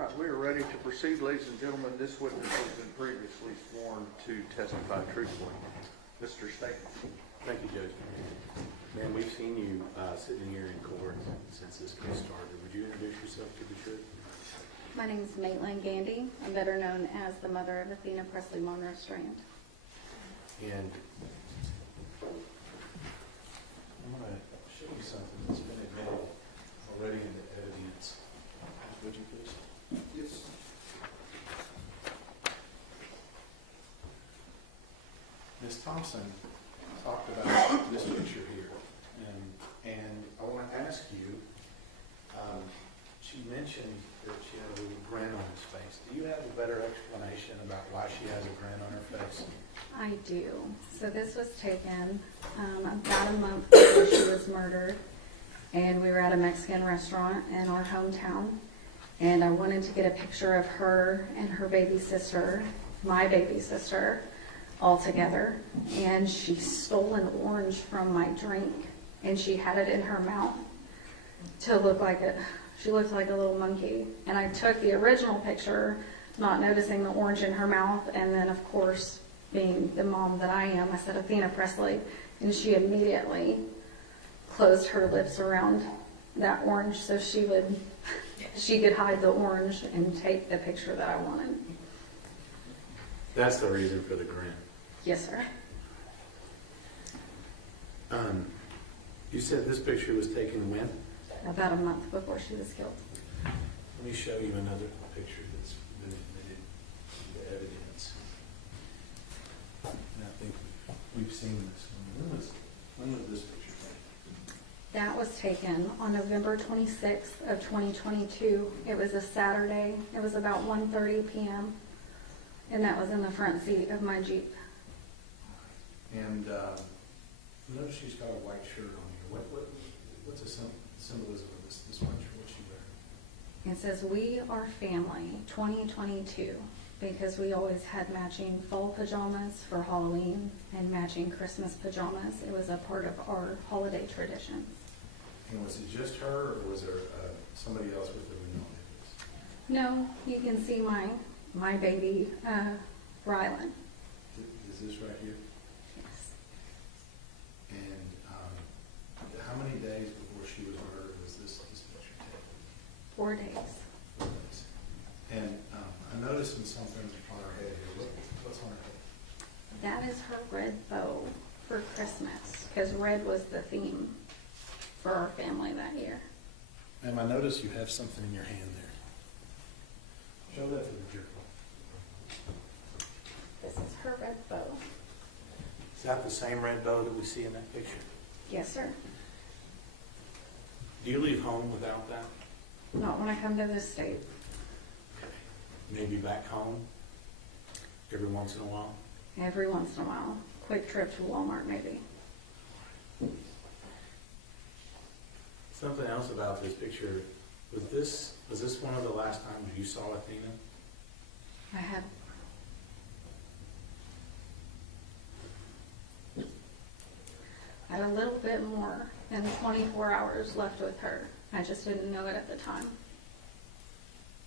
All right, we are ready to proceed, ladies and gentlemen. This witness has been previously sworn to testify truthfully. Mr. Staten. Thank you, Judge. Ma'am, we've seen you sitting here in court since this case started. Would you introduce yourself to the jury? My name is Maitlyn Gandy. I'm better known as the mother of Athena Strand. And I'm going to show you something that's been admitted already in the evidence. Would you please? Yes. Ms. Thompson talked about this picture here, and I want to ask you, she mentioned that she had a little grin on his face. Do you have a better explanation about why she has a grin on her face? I do. So this was taken about a month before she was murdered, and we were at a Mexican restaurant in our hometown, and I wanted to get a picture of her and her baby sister, my baby sister, all together, and she stole an orange from my drink, and she had it in her mouth to look like it. She looked like a little monkey, and I took the original picture, not noticing the orange in her mouth, and then of course, being the mom that I am, I said Athena Presley, and she immediately closed her lips around that orange so she could hide the orange and take the picture that I wanted. That's the reason for the grin. Yes, sir. You said this picture was taken when? About a month before she was killed. Let me show you another picture that's been admitted to the evidence. And I think we've seen this one. When was this picture taken? That was taken on November 26th of 2022. It was a Saturday. It was about 1:30 p.m. And that was in the front seat of my Jeep. And notice she's got a white shirt on here. What's the symbolism of this white shirt? What's she wearing? It says, "We are family 2022," because we always had matching fall pajamas for Halloween and matching Christmas pajamas. It was a part of our holiday traditions. And was it just her, or was there somebody else with her we know this? No, you can see my baby, Rylan. Is this right here? Yes. And how many days before she was murdered was this picture taken? 4 days. 4 days. And I'm noticing something on her head here. What's on her head? That is her red bow for Christmas, because red was the theme for our family that year. Ma'am, I notice you have something in your hand there. Show that to the jury. This is her red bow. Is that the same red bow that we see in that picture? Yes, sir. Do you leave home without that? Not when I come to this state. Okay. Maybe back home every once in a while? Every once in a while. Quick trip to Walmart, maybe. Something else about this picture. Was this one of the last times you saw Athena? I had a little bit more than 24 hours left with her. I just didn't know it at the time.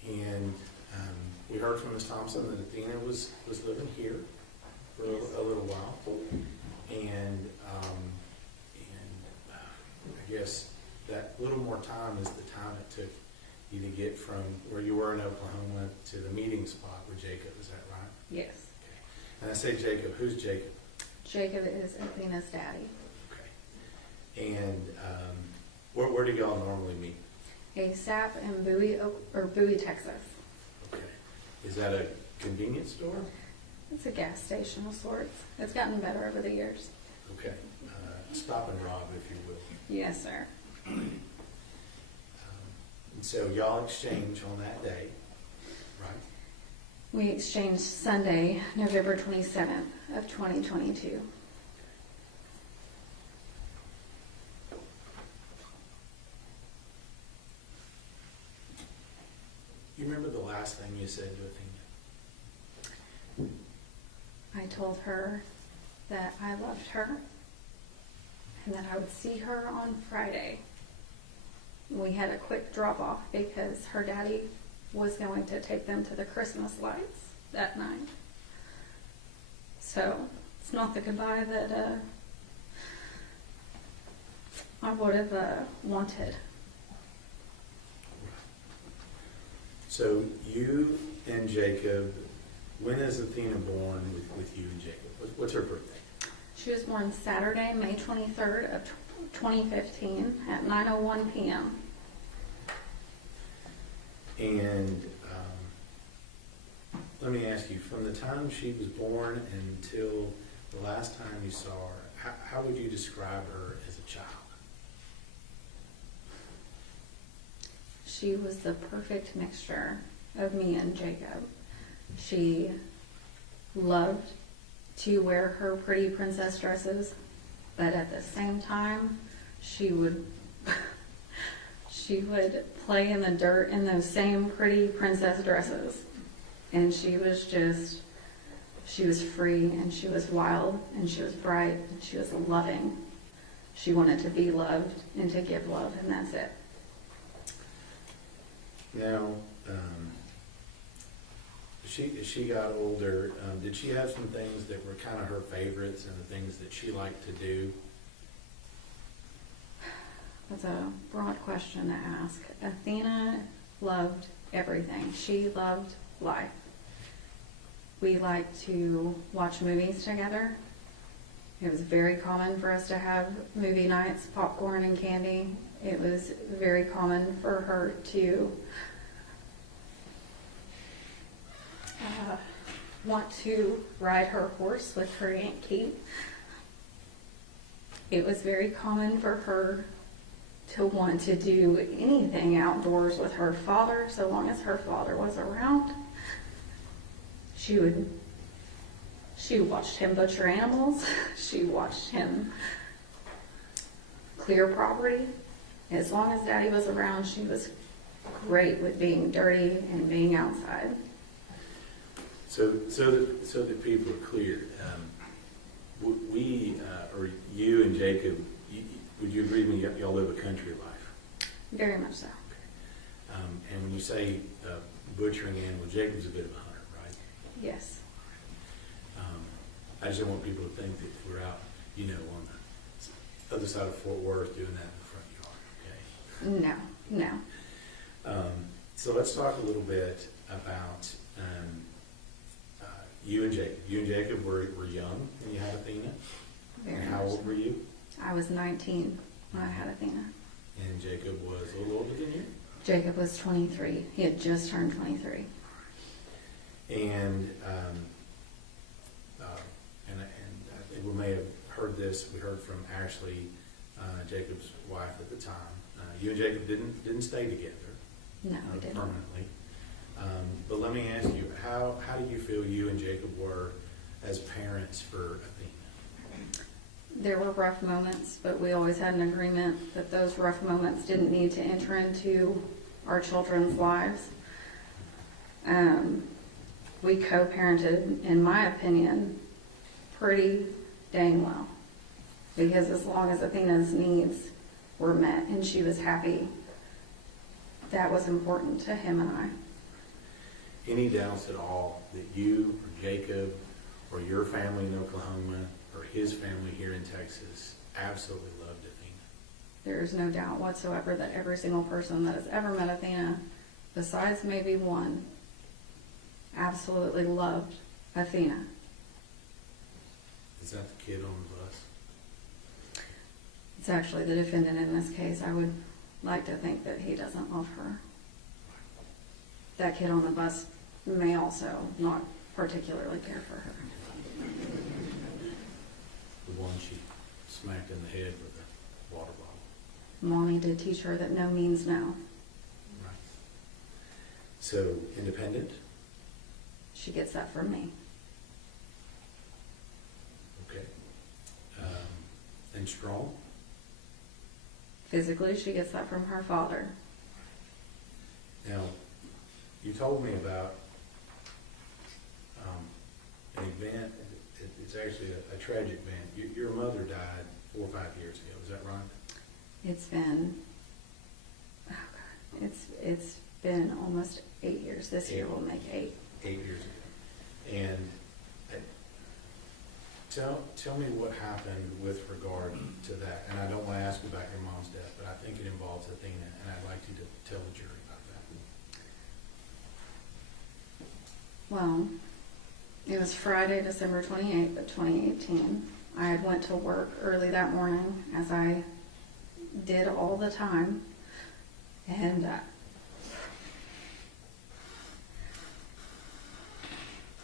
And we heard from Ms. Thompson that Athena was living here for a little while. And I guess that little more time is the time it took you to get from where you were in Oklahoma to the meeting spot with Jacob. Is that right? Yes. Okay. And I say Jacob. Who's Jacob? Jacob is Athena's daddy. Okay. And where do y'all normally meet? ASAP in Bowie, Texas. Okay. Is that a convenience store? It's a gas station of sorts. It's gotten better over the years. Okay. Stop and rob, if you will. Yes, sir. And so y'all exchange on that day, right? We exchanged Sunday, November 27th of 2022. You remember the last thing you said to Athena? I told her that I loved her and that I would see her on Friday. We had a quick drop off because her daddy was going to take them to the Christmas lights that night. So it's not the goodbye that I would have wanted. So you and Jacob, when is Athena born with you and Jacob? What's her birthday? She was born Saturday, May 23rd of 2015 at 9:01 p.m. And let me ask you, from the time she was born until the last time you saw her, how would you describe her as a child? She was the perfect mixture of me and Jacob. She loved to wear her pretty princess dresses, but at the same time, she would play in the dirt in those same pretty princess dresses. And she was free, and she was wild, and she was bright, and she was loving. She wanted to be loved and to give love, and that's it. Now, as she got older, did she have some things that were kind of her favorites and the things that she liked to do? That's a broad question to ask. Athena loved everything. She loved life. We liked to watch movies together. It was very common for us to have movie nights, popcorn and candy. It was very common for her to want to ride her horse with her Aunt Kate. It was very common for her to want to do anything outdoors with her father, so long as her father was around. She watched him butcher animals. She watched him clear property. As long as Daddy was around, she was great with being dirty and being outside. So that people are clear, or you and Jacob, would you agree with me, y'all live a country life? Very much so. And when you say butchering animals, Jacob's a bit of a hunter, right? Yes. I just don't want people to think that we're out, on the other side of Fort Worth doing that in the front yard, okay? No. So let's talk a little bit about you and Jacob. You and Jacob were young when you had Athena. Very And how much old so. were you? I was 19 when I had Athena. And Jacob was a little older than you? Jacob was 23. He had just turned 23. And I think we may have heard this. We heard from Ashley, Jacob's wife at the time. You and Jacob didn't stay together. No, I didn't. Permanently. But let me ask you, how do you feel you and Jacob were as parents for Athena? There were rough moments, but we always had an agreement that those rough moments didn't need to enter into our children's lives. We co-parented, in my opinion, pretty dang well. Because as long as Athena's needs were met and she was happy, that was important to him and I. Any doubts at all that you or Jacob or your family in Oklahoma or his family here in Texas absolutely loved Athena? There is no doubt whatsoever that every single person that has ever met Athena, besides maybe one, absolutely loved Athena. Is that the kid on the bus? It's actually the defendant in this case. I would like to think that he doesn't love her. That kid on the bus may also not particularly care for her. The one she smacked in the head with a water bottle. Mommy did teach her that no means no. Right. So, independent? She gets that from me. Okay. And strong? Physically, she gets that from her father. Now, you told me about an event. It's actually a tragic event. Your mother died 4 or 5 years ago. Is that right? It's been, oh God, it's been almost 8 years. This year will make 8. 8 years ago. And tell me what happened with regard to that. And I don't want to ask you about your mom's death, but I think it involves Athena, and I'd like you to tell the jury about that. Well, it was Friday, December 28th of 2018. I had went to work early that morning, as I did all the time. And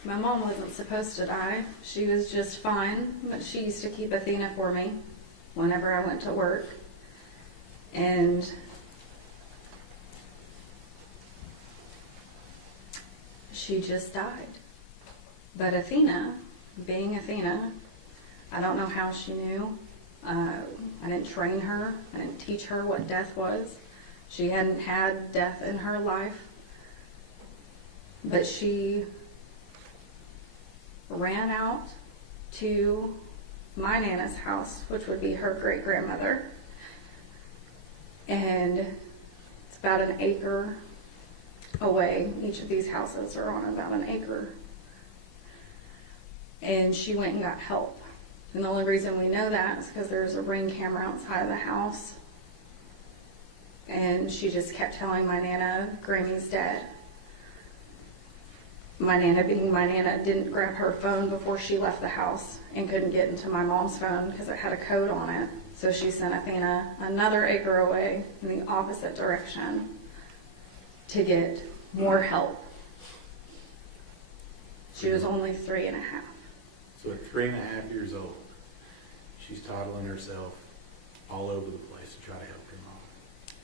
my mom wasn't supposed to die. She was just fine, but she used to keep Athena for me whenever I went to work. And she just died. But Athena, being Athena, I don't know how she knew. I didn't train her. I didn't teach her what death was. She hadn't had death in her life. But she ran out to my Nana's house, which would be her great-grandmother. And it's about an acre away. Each of these houses are on about an acre. And she went and got help. And the only reason we know that is because there's a ring camera outside of the house. And she just kept telling my Nana, Grammy's dead. My Nana, being my Nana, didn't grab her phone before she left the house and couldn't get into my mom's phone because it had a code on it. So she sent Athena another acre away in the opposite direction to get more help. She was only 3.5. So at 3.5 years old, she's toddling herself all over the place to try to help